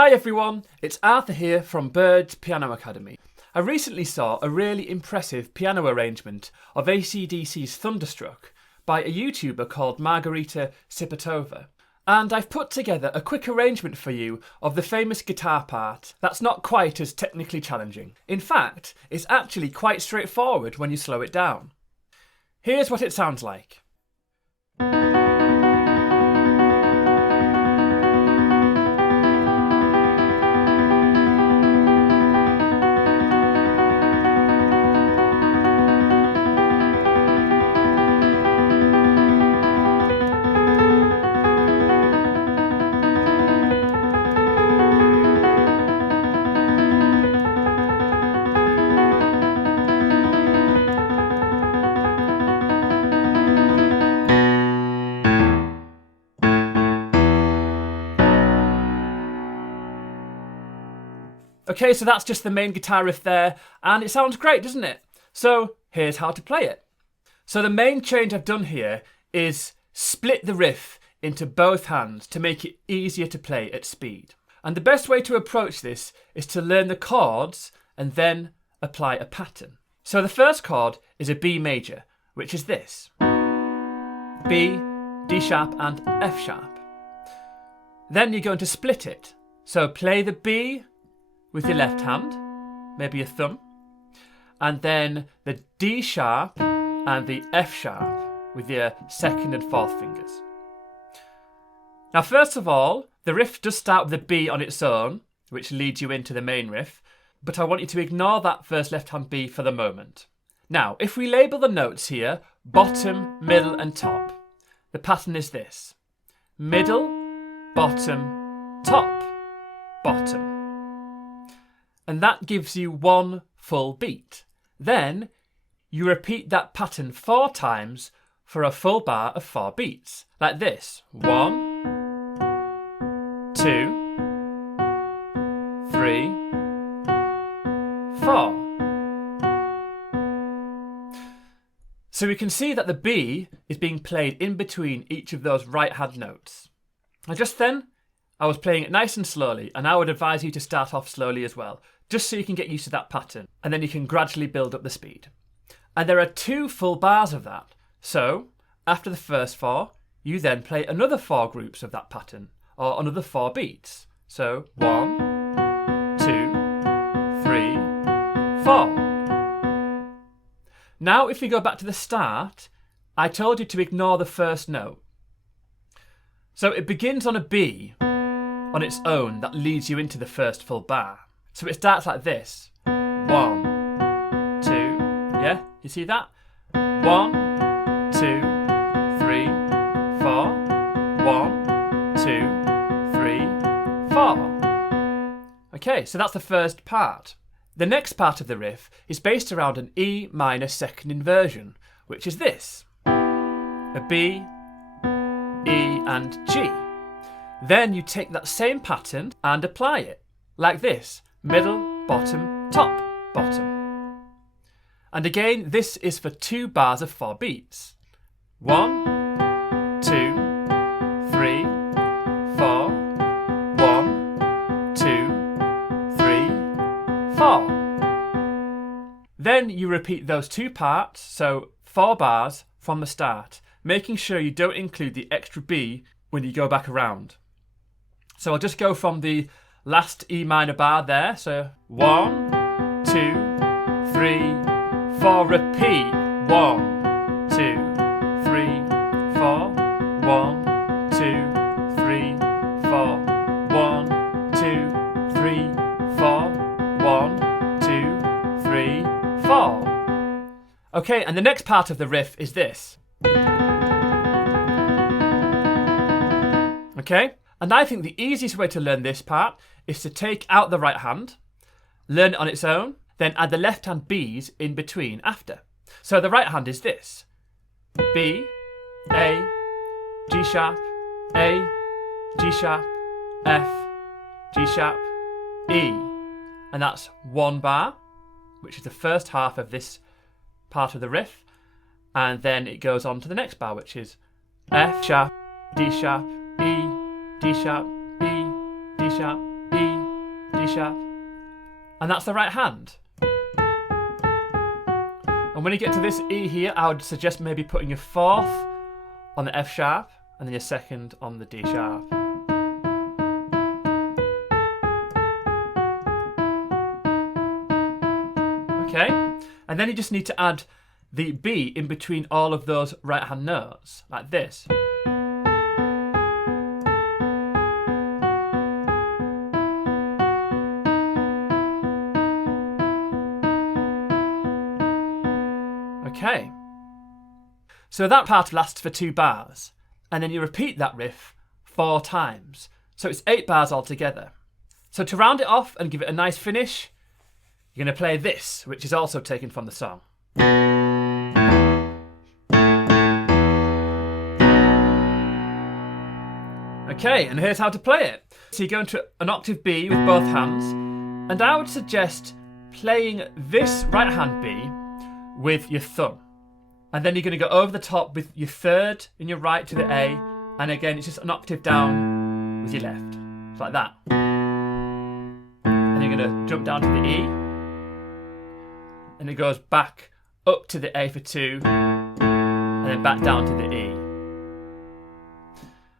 Hi everyone, it's Arthur here from Bird's Piano Academy. I recently saw a really impressive piano arrangement of AC/DC's Thunderstruck by a YouTuber called Margarita Sipatova. And I've put together a quick arrangement for you of the famous guitar part that's not quite as technically challenging. In fact, it's actually quite straightforward when you slow it down. Here's what it sounds like. Okay, so that's just the main guitar riff there, and it sounds great, doesn't it? So here's how to play it. So the main change I've done here is split the riff into both hands to make it easier to play at speed. And the best way to approach this is to learn the chords and then apply a pattern. So the first chord is a B major, which is this. B, D sharp and F sharp. Then you're going to split it. So play the B with your left hand, maybe your thumb, and then the D sharp and the F sharp with your second and fourth fingers. Now first of all, the riff does start with a B on its own, which leads you into the main riff, but I want you to ignore that first left hand B for the moment. Now, if we label the notes here, bottom, middle and top, the pattern is this. Middle, bottom, top, bottom. And that gives you one full beat. Then you repeat that pattern 4 times for a full bar of 4 beats, like this. 1, 2, 3, 4. So we can see that the B is being played in between each of those right hand notes. And just then, I was playing it nice and slowly, and I would advise you to start off slowly as well, just so you can get used to that pattern, and then you can gradually build up the speed. And there are 2 full bars of that. So, after the first 4, you then play another 4 groups of that pattern, or another 4 beats. So, 1, 2, 3, 4. Now, if we go back to the start, I told you to ignore the first note. So it begins on a B on its own that leads you into the first full bar. So it starts like this. 1, 2, yeah, you see that? 1, 2, 3, 4. 1, 2, 3, 4. Okay, so that's the first part. The next part of the riff is based around an E minor second inversion, which is this. A B, E and G. Then you take that same pattern and apply it, like this. Middle, bottom, top, bottom. And again, this is for 2 bars of 4 beats. 1, 2, 3, 4. 1, 2, 3, 4. Then you repeat those 2 parts, so 4 bars from the start, making sure you don't include the extra B when you go back around. So I'll just go from the last E minor bar there. So 1, 2, 3, 4, repeat. 1, 2, 3, 4. 1, 2, 3, 4. 1, 2, 3, 4. 1, 2, 3, 4. Okay, and the next part of the riff is this. Okay? And I think the easiest way to learn this part is to take out the right hand, learn it on its own, then add the left hand Bs in between after. So the right hand is this. B, A, G sharp, A, G sharp, F, G sharp, E. And that's 1 bar, which is the first half of this part of the riff. And then it goes on to the next bar, which is F sharp, D sharp, E, D sharp, E, D sharp, E, sharp. And that's the right hand. And when you get to this E here, I would suggest maybe putting your fourth on the F sharp and then your second on the D sharp. Okay, and then you just need to add the B in between all of those right hand notes, like this. Okay, so that part lasts for 2 bars, and then you repeat that riff 4 times. So it's 8 bars altogether. So to round it off and give it a nice finish, you're going to play this, which is also taken from the song. Okay, and here's how to play it. So you go into an octave B with both hands, and I would suggest playing this right hand B with your thumb. And then you're going to go over the top with your third in your right to the A, and again it's just an octave down with your left, like that. And you're going to jump down to the E, and it goes back up to the A for 2, and then back down to the E.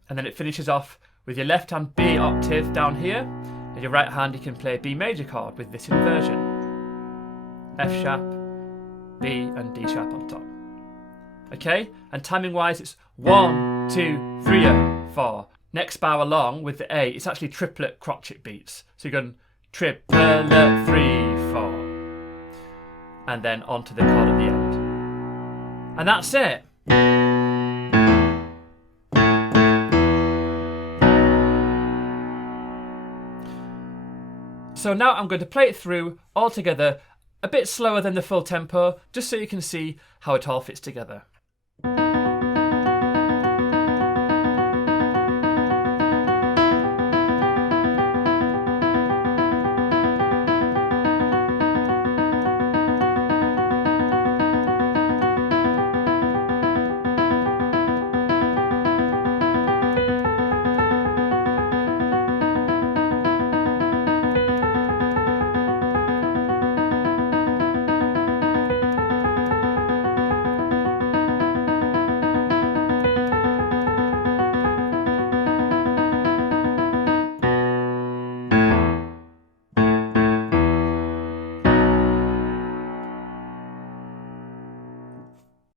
And then it finishes off with your left hand B octave down here, and your right hand you can play a B major chord with this inversion. F sharp, B and D sharp on top. Okay, and timing wise it's 1, 2, 3, 4. Next bar along with the A, it's actually triplet crotchet beats. So you're going triplet 3, 4. And then onto the chord at the end. And that's it. So now I'm going to play it through all together, a bit slower than the full tempo, just so you can see how it all fits together.